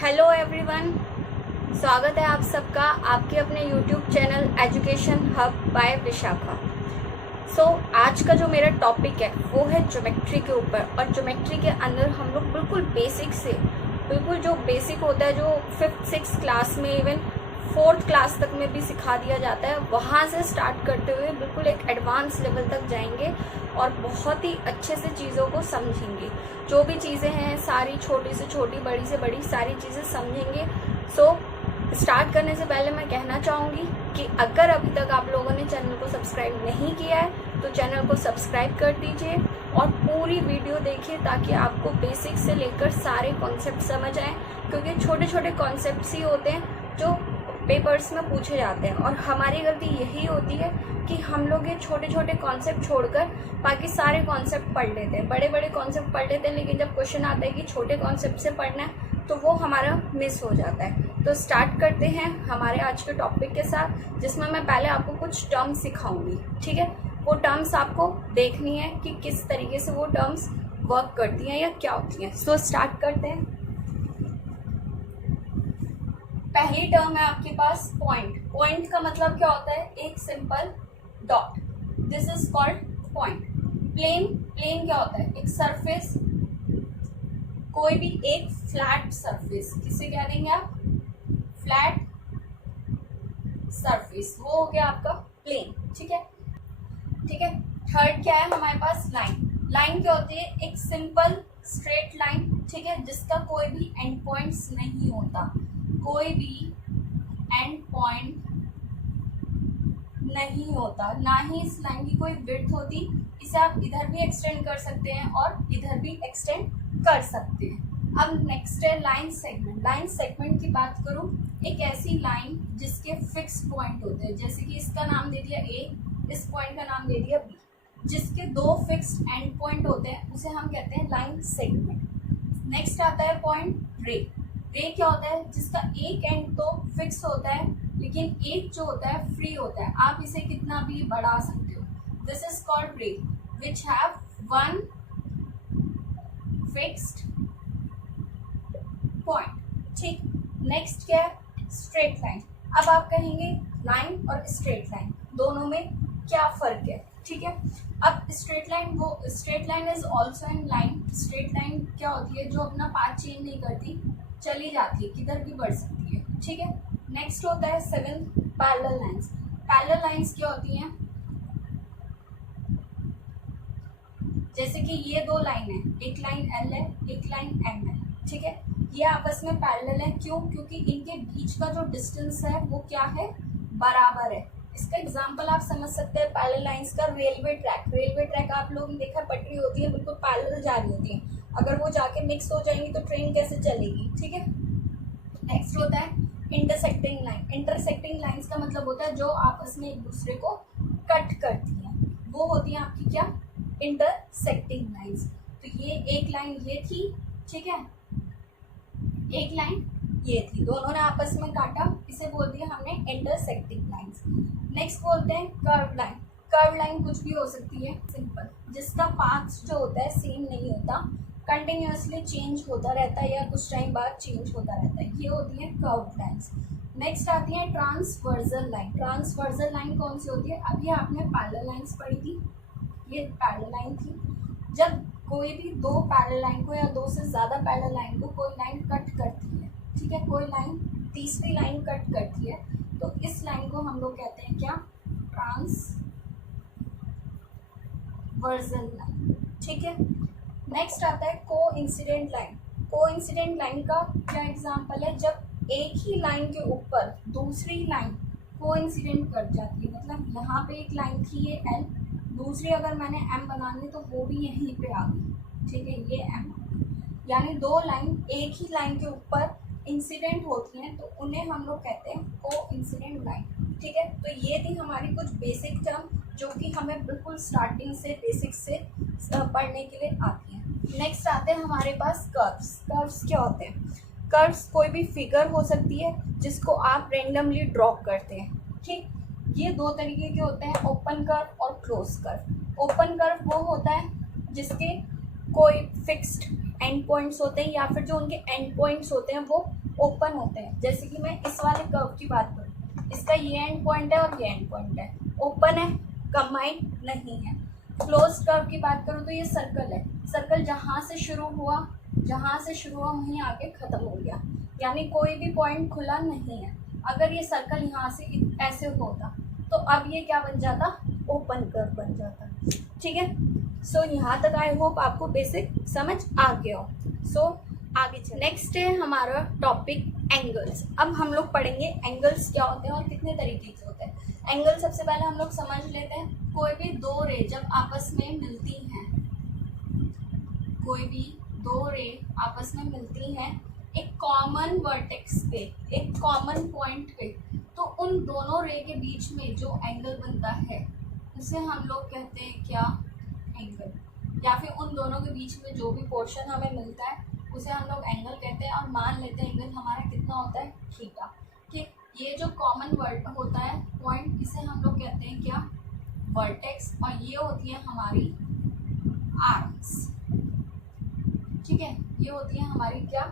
Hello everyone, स्वागत है आप सबका आपके अपने YouTube channel education hub by Vishakha. आज का जो मेरा टॉपिक है वो है ज्योमेट्री के ऊपर। और ज्योमेट्री के अंदर हम लोग बिल्कुल बेसिक से बिल्कुल जो बेसिक होता है, जो 5th 6th क्लास में, इवन 4th क्लास तक में भी सिखा दिया जाता है, वहाँ से स्टार्ट करते हुए बिल्कुल एक एडवांस लेवल तक जाएंगे और बहुत ही अच्छे से चीज़ों को समझेंगे। जो भी चीज़ें हैं सारी, छोटी से छोटी, बड़ी से बड़ी, सारी चीज़ें समझेंगे। स्टार्ट करने से पहले मैं कहना चाहूँगी कि अगर अभी तक आप लोगों ने चैनल को सब्सक्राइब नहीं किया है तो चैनल को सब्सक्राइब कर दीजिए और पूरी वीडियो देखिए ताकि आपको बेसिक से लेकर सारे कॉन्सेप्ट समझ आए, क्योंकि छोटे छोटे कॉन्सेप्ट्स ही होते हैं जो पेपर्स में पूछे जाते हैं। और हमारी गलती यही होती है कि हम लोग ये छोटे छोटे कॉन्सेप्ट छोड़कर बाकी सारे कॉन्सेप्ट पढ़ लेते हैं, बड़े बड़े कॉन्सेप्ट पढ़ लेते हैं, लेकिन जब क्वेश्चन आता है कि छोटे कॉन्सेप्ट से पढ़ना है तो वो हमारा मिस हो जाता है। तो स्टार्ट करते हैं हमारे आज के टॉपिक के साथ, जिसमें मैं पहले आपको कुछ टर्म्स सिखाऊंगी। ठीक है, वो टर्म्स आपको देखनी है कि किस तरीके से वो टर्म्स वर्क करती हैं या क्या होती हैं। स्टार्ट करते हैं। पहली टर्म है आपके पास पॉइंट। पॉइंट का मतलब क्या होता है? एक simple dot. This is called point. Plane, plane क्या होता है? एक सरफेस, कोई भी एक फ्लैट सरफेस, किसे कह देंगे आप? फ्लैट सरफेस, वो हो गया आपका प्लेन। ठीक है, ठीक है। थर्ड क्या है हमारे पास? लाइन। लाइन क्या होती है? एक सिंपल स्ट्रेट लाइन, ठीक है, जिसका कोई भी एंड पॉइंट्स नहीं होता, कोई भी एंड पॉइंट नहीं होता, ना ही इस लाइन की कोई विड्थ होती। इसे आप इधर भी एक्सटेंड कर सकते हैं और इधर भी एक्सटेंड कर सकते हैं। अब नेक्स्ट है लाइन सेगमेंट। लाइन सेगमेंट की बात करूं, एक ऐसी लाइन जिसके फिक्स पॉइंट होते हैं, जैसे कि इसका नाम दे दिया ए, इस पॉइंट का नाम दे दिया बी, जिसके दो फिक्स्ड एंड पॉइंट होते हैं, उसे हम कहते हैं लाइन सेगमेंट। नेक्स्ट आता है पॉइंट रे। रे क्या होता है? जिसका एक एंड तो फिक्स होता है लेकिन एक जो होता है फ्री होता है, आप इसे कितना भी बढ़ा सकते हो। दिस इज कॉल्ड रे which have one fixed point. ठीक। नेक्स्ट क्या है? Straight line. अब आप कहेंगे लाइन और स्ट्रेट लाइन दोनों में क्या फर्क है? ठीक है, अब स्ट्रेट लाइन, वो straight line is also in line. Straight line क्या होती है? जो अपना पाथ चेंज नहीं करती, चली जाती है, किधर भी बढ़ सकती है। ठीक है। नेक्स्ट होता है 7th parallel lines. Parallel lines क्या होती हैं? जैसे कि ये दो लाइन है, एक लाइन एल है, एक लाइन एम है। ठीक है, ये आपस में पैरेलल है। क्यों? क्योंकि इनके बीच का जो डिस्टेंस है वो क्या है? बराबर है। इसका एग्जांपल आप समझ सकते हैं पैरेलल लाइंस का, रेलवे ट्रैक। रेलवे ट्रैक आप लोगों ने देखा, पटरी होती है, बिल्कुल पैरेलल जा रही होती है। अगर वो जाके मिक्स हो जाएंगी तो ट्रेन कैसे चलेगी? ठीक है। नेक्स्ट होता है इंटरसेक्टिंग लाइन। इंटरसेक्टिंग लाइंस का मतलब होता है जो आपस में एक दूसरे को कट करती हैं, वो होती है आपकी क्या? Intersecting lines. तो ये एक लाइन ये थी, ठीक है, एक लाइन ये थी, दोनों ने आपस में काटा, इसे बोल दिया हमने इंटरसेक्टिंग लाइंस। नेक्स्ट बोलते हैं कर्व लाइन। कर्व लाइन कुछ भी हो सकती है, सिंपल, जिसका पाथ जो होता है सेम नहीं होता, कंटिन्यूअसली चेंज होता रहता है या कुछ टाइम बाद चेंज होता रहता है, ये होती है कर्व लाइंस। नेक्स्ट आती है ट्रांसवर्सल लाइन। ट्रांसवर्सल लाइन कौन सी होती है? अभी आपने पैरेलल लाइंस पढ़ी थी, ये पैरेलल लाइन थी। जब कोई भी दो पैरेलल लाइन को या दो से ज़्यादा पैरेलल लाइन को कोई लाइन कट करती है, ठीक है, कोई लाइन तीसरी लाइन कट करती है, तो इस लाइन को हम लोग कहते हैं क्या? Transversal line. ठीक है। नेक्स्ट आता है कोइंसिडेंट लाइन। कोइंसिडेंट लाइन का क्या एग्जांपल है? जब एक ही लाइन के ऊपर दूसरी लाइन कोइंसिडेंट कर जाती है, मतलब यहाँ पे एक लाइन थी ये एल, दूसरी अगर मैंने एम बनानी तो वो भी यहीं पे आ गई, ठीक है, ये एम, यानी दो लाइन एक ही लाइन के ऊपर इंसिडेंट होती हैं तो उन्हें हम लोग कहते हैं कोइंसिडेंट लाइन। ठीक है, तो ये थी हमारी कुछ बेसिक टर्म जो कि हमें बिल्कुल स्टार्टिंग से बेसिक से पढ़ने के लिए आती हैं। नेक्स्ट आते हैं हमारे पास कर्व्स। कर्व्स क्या होते हैं? कर्व्स कोई भी फिगर हो सकती है जिसको आप रेंडमली ड्रॉ करते हैं। ठीक, ये दो तरीके के होते हैं, ओपन कर्व और क्लोज कर्व। ओपन कर्व वो होता है जिसके कोई फिक्स्ड एंड पॉइंट्स होते हैं या फिर जो उनके एंड पॉइंट्स होते हैं वो ओपन होते हैं। जैसे कि मैं इस वाले कर्व की बात करूँ, इसका ये एंड पॉइंट है और ये एंड पॉइंट है, ओपन है, कंबाइंड नहीं है। क्लोज कर्व की बात करूँ तो ये सर्कल है, सर्कल जहाँ से शुरू हुआ वहीं आके ख़त्म हो गया, यानी कोई भी पॉइंट खुला नहीं है। अगर ये सर्कल यहाँ से ऐसे होता तो अब ये क्या बन जाता, ओपन कर्व बन जाता। ठीक है, सो यहाँ तक आई होप आपको बेसिक समझ आ गया हो। सो आगे चल, नेक्स्ट है हमारा टॉपिक एंगल्स। अब हम लोग पढ़ेंगे एंगल्स क्या होते हैं और कितने तरीके के होते हैं। एंगल सबसे पहले हम लोग समझ लेते हैं, कोई भी दो रे जब आपस में मिलती हैं, कोई भी दो रे आपस में मिलती हैं एक कॉमन वर्टेक्स पे, एक कॉमन पॉइंट पे, तो उन दोनों रे के बीच में जो एंगल बनता है उसे हम लोग कहते हैं क्या, एंगल। या फिर उन दोनों के बीच में जो भी पोर्शन हमें मिलता है उसे हम लोग एंगल कहते हैं। और मान लेते हैं एंगल हमारा कितना होता है, थीटा। कि ये जो कॉमन वर्ड होता है पॉइंट, इसे हम लोग कहते हैं क्या, वर्टेक्स। और ये होती है हमारी आर्म्स। ठीक है, ये होती है हमारी क्या,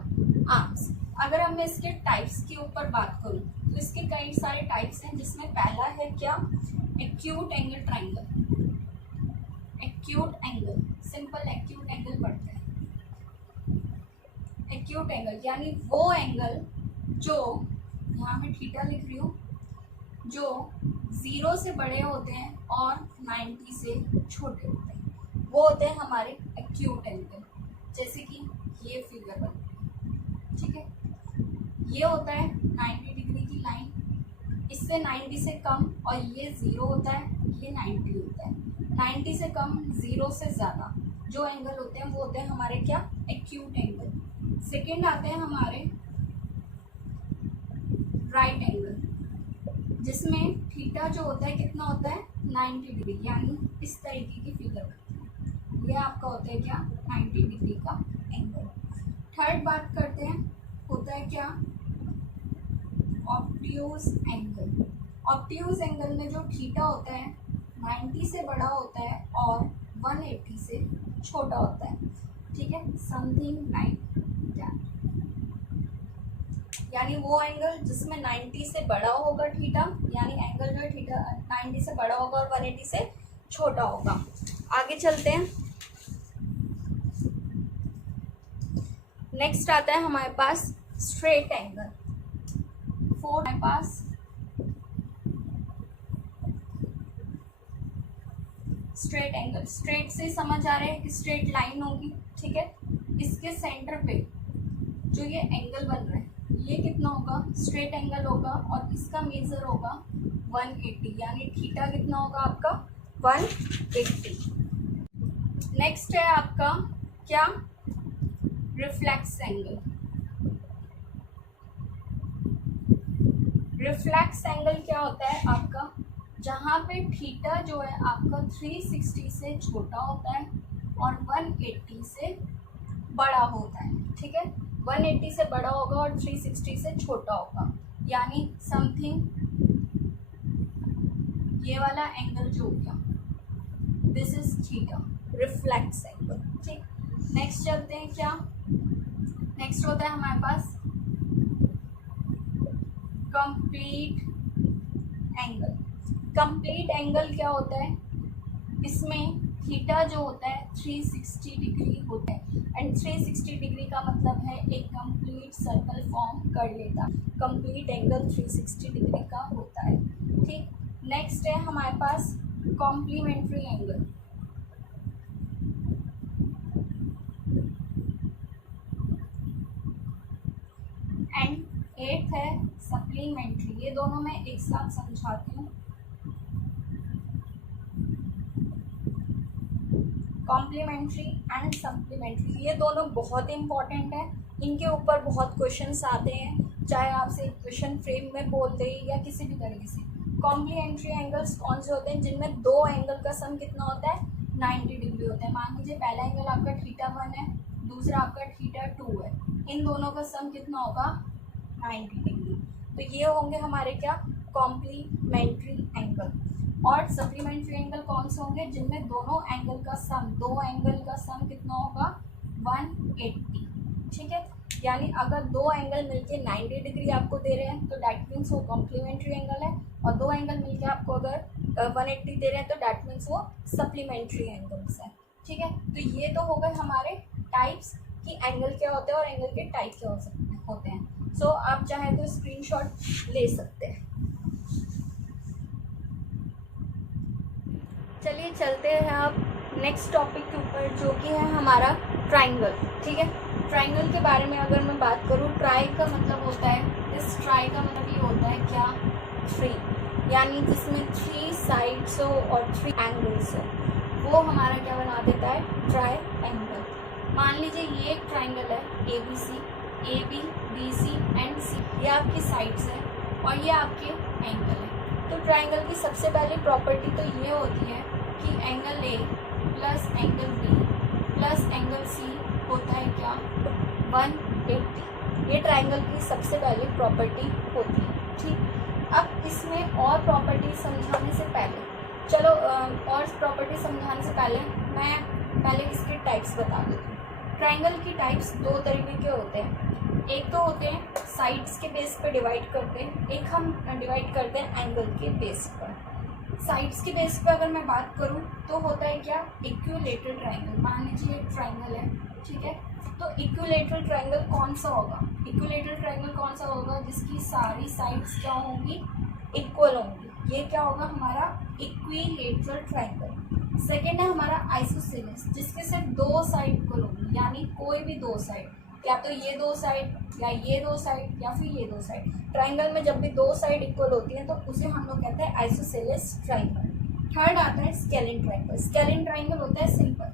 आर्म्स। अगर हम इसके टाइप्स के ऊपर बात करूं तो इसके कई सारे टाइप्स हैं, जिसमें पहला है क्या, acute angle triangle. Acute angle, simple acute angle पढ़ते हैं। एक्यूट एंगल यानी वो एंगल जो, यहाँ मैं थीटा लिख रही हूँ, जो 0 से बड़े होते हैं और 90 से छोटे होते हैं, वो होते हैं हमारे एक्यूट एंगल। जैसे कि ये फिगर बन, ठीक है, ये होता है 90 डिग्री की लाइन, इससे 90 से कम, और ये 0 होता है, ये 90 होता है। 90 से कम, 0 से ज़्यादा जो एंगल होते हैं वो होते हैं हमारे क्या, एक्यूट एंगल। सेकेंड आते हैं हमारे राइट एंगल, जिसमें थीटा जो होता है कितना होता है, 90 डिग्री, यानी इस तरीके की फिगर, ये आपका होता है क्या, 90 डिग्री का एंगल। थर्ड बात करते हैं, होता है क्या, ऑब्ट्यूज एंगल। ऑब्ट्यूज एंगल में जो थीटा होता है 90 से बड़ा होता है और 180 से छोटा होता है। ठीक है, समथिंग लाइक दैट, यानी वो एंगल जिसमें 90 से बड़ा होगा थीटा, यानी एंगल जो है थीटा 90 से बड़ा होगा और 180 से छोटा होगा। आगे चलते हैं, नेक्स्ट आता है हमारे पास स्ट्रेट एंगल। फोर्थ हमारे पास स्ट्रेट एंगल। स्ट्रेट से समझ आ रहा है कि स्ट्रेट लाइन होगी, ठीक है, इसके सेंटर पे जो ये एंगल बन रहा है ये कितना होगा, स्ट्रेट एंगल होगा, और इसका मेजर होगा 180, यानी थीटा कितना होगा आपका 180। नेक्स्ट है आपका क्या, रिफ्लेक्स एंगल। रिफ्लेक्स एंगल क्या होता है आपका, जहाँ पे थीटा जो है आपका 360 से छोटा होता है और 180 से बड़ा होता है। ठीक है, 180 से बड़ा होगा और 360 से छोटा होगा, यानी समथिंग ये वाला एंगल जो हो गया, this is theta, reflex angle. ठीक, नेक्स्ट चलते हैं क्या, नेक्स्ट होता है हमारे पास कंप्लीट एंगल। कंप्लीट एंगल क्या होता है, इसमें थीटा जो होता है 360 डिग्री होता है, एंड 360 डिग्री का मतलब है एक कंप्लीट सर्कल फॉर्म कर लेता। कंप्लीट एंगल 360 डिग्री का होता है। ठीक, नेक्स्ट है हमारे पास कॉम्प्लीमेंट्री एंगल। एंड एट है सप्लीमेंट्री। ये दोनों मैं एक साथ समझाती हूँ। कॉम्प्लीमेंट्री एंड सप्लीमेंट्री, ये दोनों बहुत इंपॉर्टेंट है, इनके ऊपर बहुत क्वेश्चंस आते हैं, चाहे आपसे क्वेश्चन फ्रेम में बोलते हैं या किसी भी तरीके से। कॉम्प्लीमेंट्री एंगल्स कौन से होते हैं, जिनमें दो एंगल का सम कितना होता है, 90 डिग्री होता है। मान लीजिए पहला एंगल आपका θ1 है, दूसरा आपका θ2 है, इन दोनों का सम कितना होगा, 90 डिग्री। तो ये होंगे हमारे क्या, कॉम्प्लीमेंट्री एंगल। और सप्लीमेंट्री एंगल कौन से होंगे, जिनमें दोनों एंगल का सम, दो एंगल का सम कितना होगा, 180। ठीक है, यानी अगर दो एंगल मिलके 90 डिग्री आपको दे रहे हैं तो डैट मीन्स वो कॉम्प्लीमेंट्री एंगल है, और दो एंगल मिलके आपको अगर 180 दे रहे हैं तो डैट मीन्स वो सप्लीमेंट्री एंगल्स है। ठीक है, तो ये तो हो गए हमारे टाइप्स कि एंगल क्या होते हैं और एंगल के टाइप क्या होते हैं। सो आप चाहे तो स्क्रीनशॉट ले सकते हैं। चलिए चलते हैं अब नेक्स्ट टॉपिक के ऊपर, जो कि है हमारा ट्राइंगल। ठीक है, ट्राइंगल के बारे में अगर मैं बात करूँ, ट्राई का मतलब होता है, इस ट्राई का मतलब ये होता है क्या, 3, यानी जिसमें 3 साइड्स हो और 3 एंगल्स हो, वो हमारा क्या बना देता है, ट्राई एंगल। मान लीजिए ये एक ट्राइंगल है ABC, AB, BC and C, ये आपकी साइड्स है और ये आपके एंगल है। तो ट्राइंगल की सबसे पहली प्रॉपर्टी तो ये होती है कि angle A plus angle B plus angle C होता है क्या, 180। ये ट्राइंगल की सबसे पहली प्रॉपर्टी होती है। ठीक, अब इसमें और प्रॉपर्टी समझाने से पहले, चलो और प्रॉपर्टी समझाने से पहले मैं पहले इसके टाइप्स बता देती हूँ। ट्राइंगल की टाइप्स दो तरीके के होते हैं, एक तो होते हैं साइड्स के बेस पे डिवाइड करते हैं, एक हम डिवाइड करते हैं एंगल के बेस पर। साइड्स के बेस पे अगर मैं बात करूं तो होता है क्या, इक्विलेटरल ट्राइंगल। मान लीजिए एक ट्राइंगल है, ठीक है, तो इक्विलेटरल ट्राइंगल कौन सा होगा, इक्विलेटरल ट्राइंगल कौन सा होगा, जिसकी सारी साइड्स क्या होंगी, इक्वल होंगी। ये क्या होगा हमारा इक्विलेटरल ट्राइंगल। सेकेंड है हमारा आइसोसेलेस, जिसके सिर्फ दो साइड इक्वल होंगी, यानी कोई भी दो साइड, या तो ये दो साइड या ये दो साइड या फिर ये दो साइड। ट्राइंगल में जब भी दो साइड इक्वल होती हैं तो उसे हम लोग कहते हैं आइसोसेलेस ट्राइंगल। थर्ड आता है स्केलिन ट्राइंगल। स्केलिन ट्राइंगल होता है सिंपल,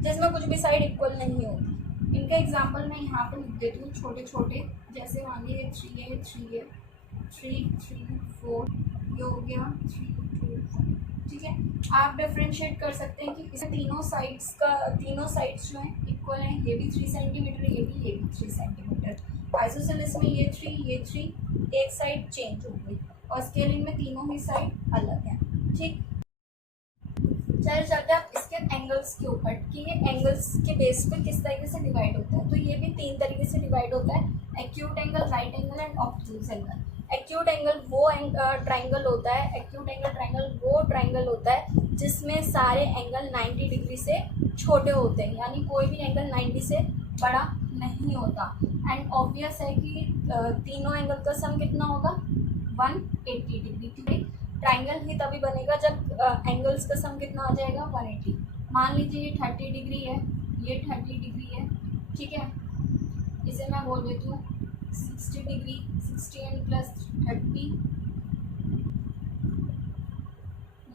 जिसमें कुछ भी साइड इक्वल नहीं होती। इनका एग्जाम्पल मैं यहाँ पे लिख देती हूँ छोटे छोटे, जैसे मान लीजिए 3 है 3 है 3 3 4, ये हो गया 3 2 4। ठीक है, आप डिफ्रेंशिएट कर सकते हैं कि इसमें तीनों साइड्स जो हैं इक्वल हैं, ये भी 3 सेंटीमीटर, ये भी 3 सेंटीमीटर। आइसोसेलेस में ये 3 एक साइड चेंज हो गई, और स्केलिंग में तीनों ही साइड अलग हैं। ठीक, चल चलते हैं इसके एंगल्स के ऊपर कि ये एंगल्स के बेस पे किस तरीके से डिवाइड होता है। तो ये भी 3 तरीके से डिवाइड होता है, acute angle, right angle and obtuse angle. Acute angle वो ट्राइंगल होता है, एक्यूट एंगल ट्राइंगल वो ट्राइंगल होता है जिसमें सारे एंगल 90 डिग्री से छोटे होते हैं, यानी कोई भी एंगल 90 से बड़ा नहीं होता। एंड ऑब्वियस है कि तीनों एंगल का सम कितना होगा, 180 डिग्री। ठीक है, ट्राइंगल ही तभी बनेगा जब एंगल्स का सम कितना आ जाएगा, 180। मान लीजिए ये 30 डिग्री है, ये 30 डिग्री है। ठीक है, इसे मैं बोल देती हूँ 60 डिग्री, 60 एंड प्लस 30,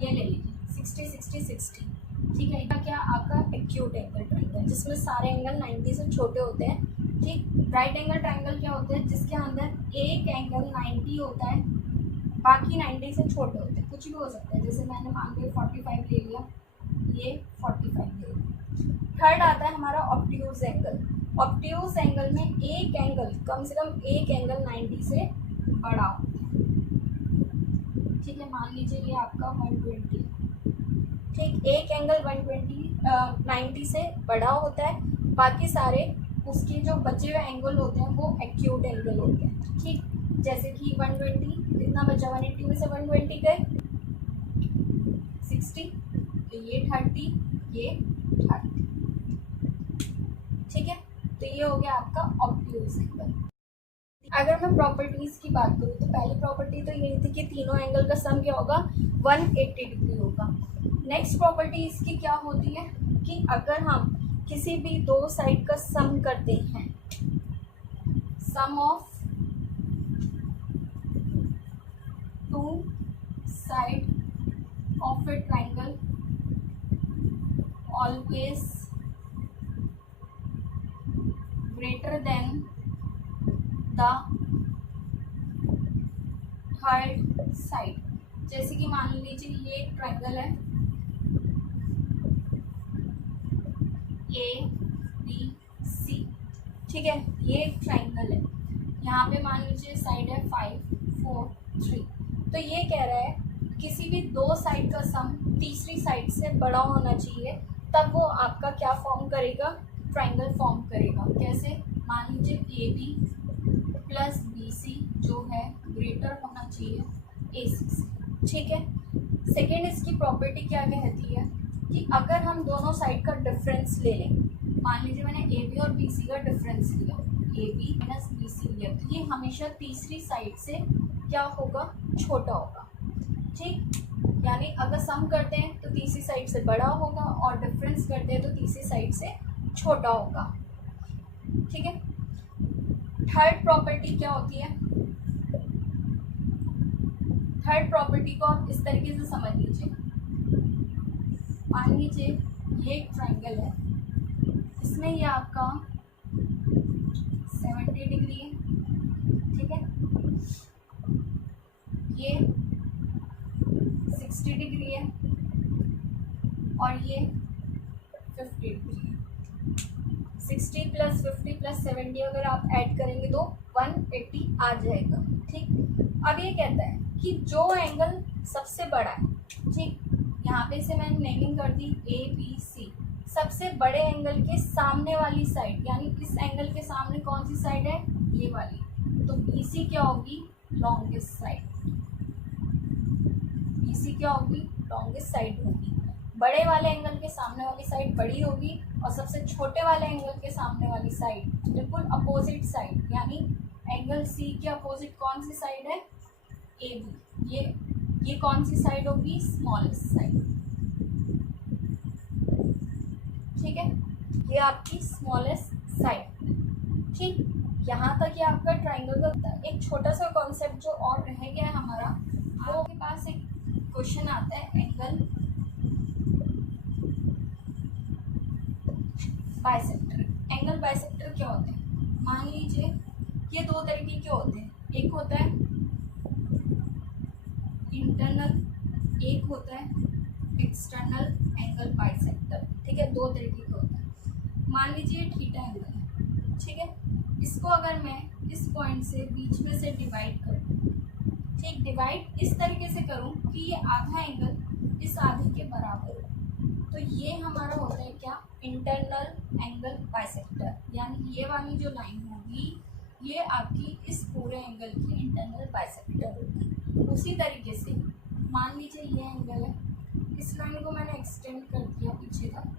ये ले लीजिए 60। ठीक है, क्या आपका एक्यूट एंगल ट्राइंगल, जिसमें सारे एंगल 90 से छोटे होते हैं। ठीक, राइट एंगल ट्राइंगल क्या होता है, जिसके अंदर एक एंगल 90 होता है, बाकी 90 से छोटे होते हैं, कुछ भी हो सकता है, जैसे मैंने मान लिया 45 ले लिया, ये 45 ले लिया। थर्ड आता है हमारा ऑब्ट्यूज एंगल। ऑब्ट्यूज एंगल में एक एंगल, कम से कम एक एंगल 90 से बड़ा होता है। ठीक है, मान लीजिए ये आपका 120। ठीक, एक एंगल 90 से बड़ा होता है, बाकी सारे उसके जो बचे हुए एंगल होते हैं वो एक्यूट एंगल होते हैं। ठीक, जैसे कि 120 कितना बचा, 180 में से 120 गए 60, तो ये 30, ये 30। ठीक है, तो ये हो गया आपका ऑब्ट्यूज एंगल। अगर मैं प्रॉपर्टीज की बात करूँ तो पहली प्रॉपर्टी तो यही थी कि तीनों एंगल का सम क्या होगा, 180 डिग्री होगा। नेक्स्ट प्रॉपर्टी इसकी क्या होती है कि अगर हम किसी भी दो साइड का सम करते हैं, sum of two side of a triangle always greater than the third side. जैसे कि मान लीजिए ये एक ट्राइंगल है ABC। ठीक है, ये एक ट्राइंगल है, यहाँ पे मान लीजिए साइड है 5 4 3। तो ये कह रहा है किसी भी दो साइड का सम तीसरी साइड से बड़ा होना चाहिए, तब वो आपका क्या फॉर्म करेगा, ट्राइंगल फॉर्म करेगा। कैसे, मान लीजिए A B plus B C जो है ग्रेटर होना चाहिए ए सी से, ठीक है। सेकेंड इसकी प्रॉपर्टी क्या कहती है कि अगर हम दोनों साइड का डिफरेंस ले लें, मान लीजिए मैंने ए बी और बी सी का डिफरेंस लिया, A B minus B C लिया, तो ये हमेशा तीसरी साइड से क्या होगा, छोटा होगा, ठीक। यानी अगर सम करते हैं तो तीसरी साइड से बड़ा होगा और डिफरेंस करते हैं तो तीसरी साइड से छोटा होगा, ठीक है। थर्ड प्रॉपर्टी क्या होती है, थर्ड प्रॉपर्टी को आप इस तरीके से समझ लीजिए। मान लीजिए ये एक ट्राइंगल है, इसमें ये आपका 70 डिग्री है, ठीक है, ये 60 डिग्री है और ये 50 डिग्री है। 60 प्लस 50 प्लस 70 अगर आप ऐड करेंगे तो 180 आ जाएगा, ठीक। अब ये कहता है कि जो एंगल सबसे बड़ा है, ठीक, यहाँ पे से मैंने नेमिंग कर दी ए बी सी, सबसे बड़े एंगल के सामने वाली साइड, यानी इस एंगल के सामने कौन सी साइड है, ये वाली, तो बी सी क्या होगी, लॉन्गेस्ट साइड। बी सी क्या होगी, लॉन्गेस्ट साइड होगी। बड़े वाले एंगल के सामने वाली साइड बड़ी होगी और सबसे छोटे वाले एंगल के सामने वाली साइड बिल्कुल अपोजिट साइड, यानी एंगल सी के अपोजिट कौन सी साइड है, ए बी, ये कौन सी साइड होगी, स्मॉलेस्ट साइड, ठीक है, ये आपकी स्मॉलेस्ट साइड, ठीक। यहाँ तक ये आपका ट्राइंगल का एक छोटा सा कॉन्सेप्ट जो और रह गया है हमारा, आपके पास एक क्वेश्चन आता है एंगल बाइसेक्टर। एंगल बाइसेक्टर क्या होते हैं, मान लीजिए ये दो तरीके के होते हैं, एक होता है इंटरनल, एक होता है एक्सटर्नल एंगल बाइसेक्टर, ठीक है, दो तरीके के होता है। मान लीजिए थीटा एंगल है, ठीक है, इसको अगर मैं इस पॉइंट से बीच में से डिवाइड करूँ, ठीक, डिवाइड इस तरीके से करूँ कि ये आधा एंगल इस आधे के बराबर हो, तो ये हमारा होता है क्या, इंटरनल एंगल बाइसेक्टर, यानी ये वाली जो लाइन होगी ये आपकी इस पूरे एंगल की इंटरनल बाइसेक्टर होगी। उसी तरीके से मान लीजिए ये एंगल है, इस लाइन को मैंने एक्सटेंड कर दिया पीछे तक,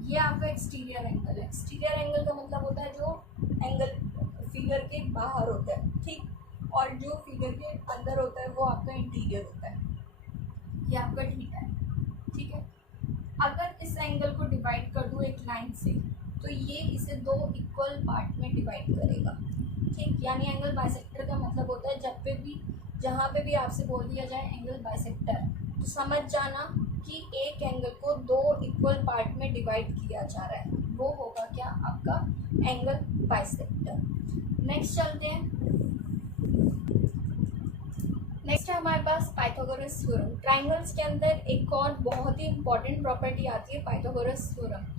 ये आपका एक्सटीरियर एंगल है। एक्सटीरियर एंगल का मतलब होता है जो एंगल फिगर के बाहर होता है, ठीक, और जो फिगर के अंदर होता है वो आपका इंटीरियर होता है, ये आपका थीटा है, ठीक है। अगर इस एंगल को डिवाइड कर दूँ एक लाइन से तो ये इसे दो इक्वल पार्ट में डिवाइड करेगा, ठीक, यानी एंगल बाइसेक्टर का मतलब होता है जब पे भी जहाँ पे भी आपसे बोल दिया जाए एंगल बाइसेक्टर, तो समझ जाना कि एक एंगल को दो इक्वल पार्ट में डिवाइड किया जा रहा है, वो होगा क्या, आपका एंगल बाइसेक्टर। नेक्स्ट चलते हैं, नेक्स्ट है हमारे पास पाइथागोरस थ्योरम। ट्राइंगल्स के अंदर एक और बहुत ही इंपॉर्टेंट प्रॉपर्टी आती है पाइथागोरस थ्योरम।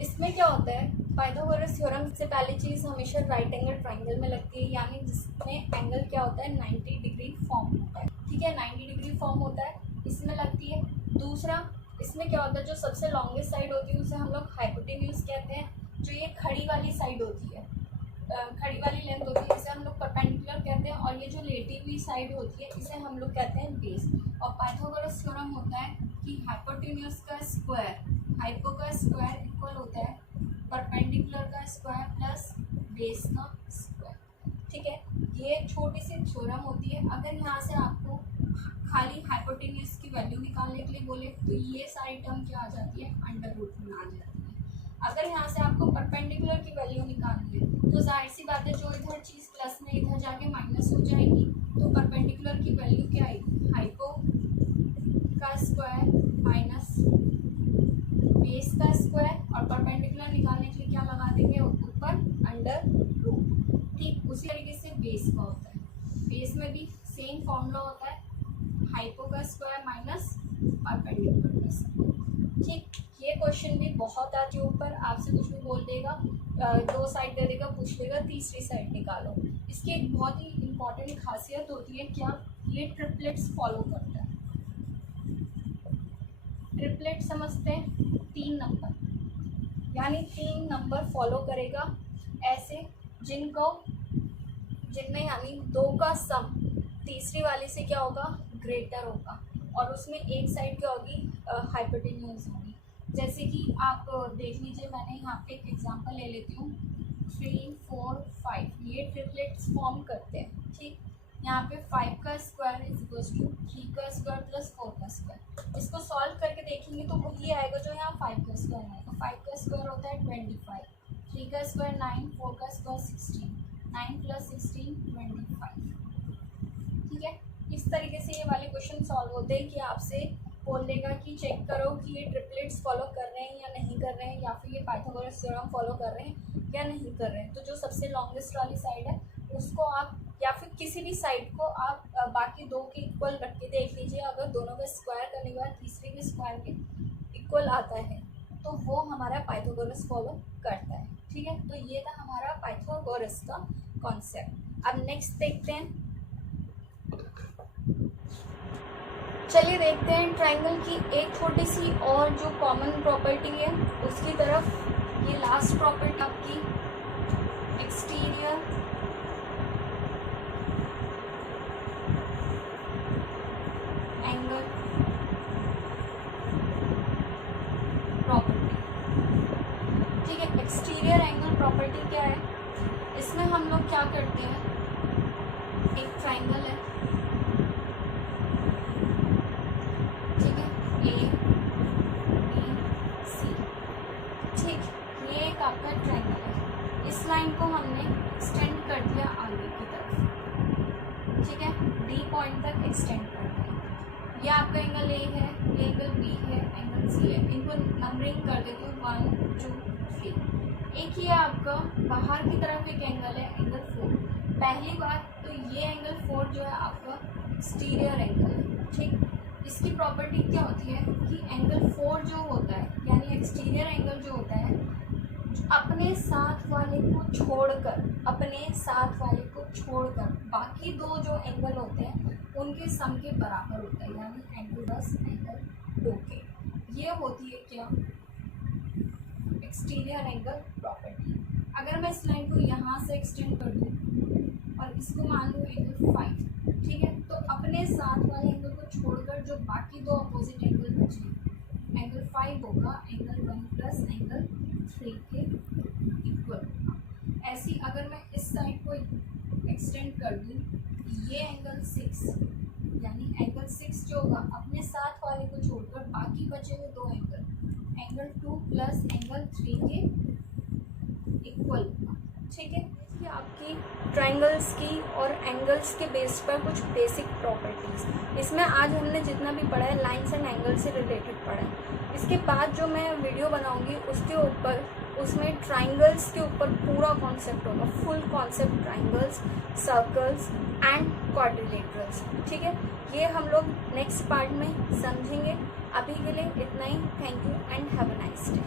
इसमें क्या होता है, पाइथागोरस थ्योरम से पहली चीज़ हमेशा राइट एंगल ट्राइंगल में लगती है, यानी जिसमें एंगल क्या होता है, 90 डिग्री फॉर्म होता है, ठीक है, 90 डिग्री फॉर्म होता है, इसमें लगती है। दूसरा, इसमें क्या होता है, जो सबसे लॉन्गेस्ट साइड होती है उसे हम लोग हाइपोटेन्यूज कहते हैं, जो ये खड़ी वाली साइड होती है, खड़ी वाली लेंथ होती है, इसे हम लोग परपेंडिकुलर कहते हैं, और ये जो लेटी हुई साइड होती है इसे हम लोग कहते हैं बेस। और पाइथागोरस थ्योरम होता है कि हाइपोटेन्यूज का स्क्वायर, हाइपो का स्क्वायर इक्वल होता है परपेंडिकुलर का स्क्वायर प्लस बेस का स्क्वायर, ठीक है। ये छोटी सी थ्योरम होती है। अगर यहाँ से आपको खाली हाइपोटेन्यूज की वैल्यू निकालने के लिए बोले तो ये सारी टर्म क्या आ जाती है, अंडर रूट में आ जाती है। अगर यहाँ से आपको परपेंडिकुलर की वैल्यू निकालनी है तो जाहिर सी बात है जो इधर चीज़ प्लस में इधर जाके माइनस हो जाएगी, तो परपेंडिकुलर की वैल्यू क्या आएगी, हाइपो का स्क्वायर माइनस बेस का स्क्वायर, और परपेंडिकुलर निकालने के लिए क्या लगा देंगे ऊपर, अंडर रूट, ठीक। उसी तरीके से बेस का होता है, बेस में भी सेम फॉर्मूला होता है, हाइपो का स्क्वायर माइनस परपेंडिकुलर का स्क्वायर, ठीक। ये क्वेश्चन भी बहुत आते ऊपर आपसे कुछ भी बोल देगा, दो साइड दे देगा, पूछ लेगा तीसरी साइड निकालो। इसकी एक बहुत ही इम्पॉर्टेंट खासियत होती है, क्या, ये ट्रिपलेट्स फॉलो करता है। ट्रिपलेट समझते हैं, 3 नंबर, यानी 3 नंबर फॉलो करेगा, ऐसे जिनमें यानी 2 का सम तीसरी वाली से क्या होगा, ग्रेटर होगा, और उसमें एक साइड क्या होगी, हाइपोटेन्यूज होगी। जैसे कि आप देख लीजिए, मैंने यहाँ पे एक एग्जांपल ले लेती हूँ, 3, 4, 5 ये ट्रिपलेट्स फॉर्म करते हैं, ठीक। यहाँ पे 5 का स्क्वायर इज इक्वल्स टू 3 का स्क्वायर प्लस 4 का स्क्वायर। इसको सॉल्व करके देखेंगे तो वही आएगा जो यहाँ 5 का स्क्वायर आएगा। 5 का स्क्वायर होता है 25, 3 का स्क्वायर 9, 4 का स्क्वायर 16, 9 प्लस 16 25, ठीक है। इस तरीके से ये वाले क्वेश्चन सॉल्व होते हैं कि आपसे बोल देगा कि चेक करो कि ये ट्रिपलेट्स फॉलो कर रहे हैं या नहीं कर रहे हैं, या फिर ये पाइथागोरस थ्योरम फॉलो कर रहे हैं या नहीं कर रहे हैं। तो जो सबसे लॉन्गेस्ट वाली साइड है उसको आप, या फिर किसी भी साइड को आप बाकी 2 के इक्वल रख के देख लीजिए। अगर दोनों का स्क्वायर करने के बाद तीसरे के स्क्वायर के इक्वल आता है तो वो हमारा पाइथागोरस फॉलो करता है, ठीक है। तो ये था हमारा पाइथागोरस का कॉन्सेप्ट। अब नेक्स्ट देखते हैं, चलिए देखते हैं ट्रायंगल की एक छोटी सी और जो कॉमन प्रॉपर्टी है उसकी तरफ। ये लास्ट प्रॉपर्टी आपकी एक्सटीरियर एंगल प्रॉपर्टी, ठीक है। एक्सटीरियर एंगल प्रॉपर्टी क्या है, इसमें हम लोग क्या करते हैं, एक ट्रायंगल है, ठीक है, A B C, ठीक। ये एक आपका ट्रायंगल है। इस लाइन को हमने एक्सटेंड कर दिया आगे की तरफ, ठीक है, D पॉइंट तक एक्सटेंड कर दिया। ये आपका एंगल A है, ये एंगल B है, एंगल C है। इनको नंबरिंग कर देते हो 1 2 3। एक ये आपका बाहर की तरफ एक एंगल है, एंगल 4। पहली बात तो ये एंगल 4 जो है आपका एक्सटीरियर एंगल है, ठीक। इसकी प्रॉपर्टी क्या होती है कि एंगल 4 जो होता है, यानी एक्सटीरियर एंगल जो होता है, अपने साथ वाले को छोड़कर बाकी 2 जो एंगल होते हैं उनके सम के बराबर होता है, यानी एंगल 10 एंगल 2 के। ये होती है क्या, एक्सटीरियर एंगल प्रॉपर्टी। अगर मैं इस लाइन को यहाँ से एक्सटेंड कर दूँ और इसको मान लूँ एंगल 5, ठीक है, तो अपने साथ वाले एंगल को छोड़कर जो बाकी 2 अपोजिट एंगल बचे, एंगल 5 होगा एंगल 1 प्लस एंगल 3 के इक्वल होगा। ऐसी अगर मैं इस साइड को एक्सटेंड कर दूँ, ये एंगल 6, यानी एंगल 6 जो होगा अपने साथ वाले को छोड़कर बाकी बचे हुए 2 एंगल, एंगल 2 प्लस एंगल 3 के इक्वल होगा, ठीक है। ये आपकी ट्रायंगल्स की और एंगल्स के बेस पर कुछ बेसिक प्रॉपर्टीज़। इसमें आज हमने जितना भी पढ़ा है लाइन्स एंड एंगल से रिलेटेड पढ़ा है। इसके बाद जो मैं वीडियो बनाऊंगी उसके ऊपर, उसमें ट्रायंगल्स के ऊपर पूरा कॉन्सेप्ट होगा, full concept, triangles, circles and quadrilaterals, ठीक है। ये हम लोग नेक्स्ट पार्ट में समझेंगे। अभी के लिए इतना ही। Thank you and have a nice day.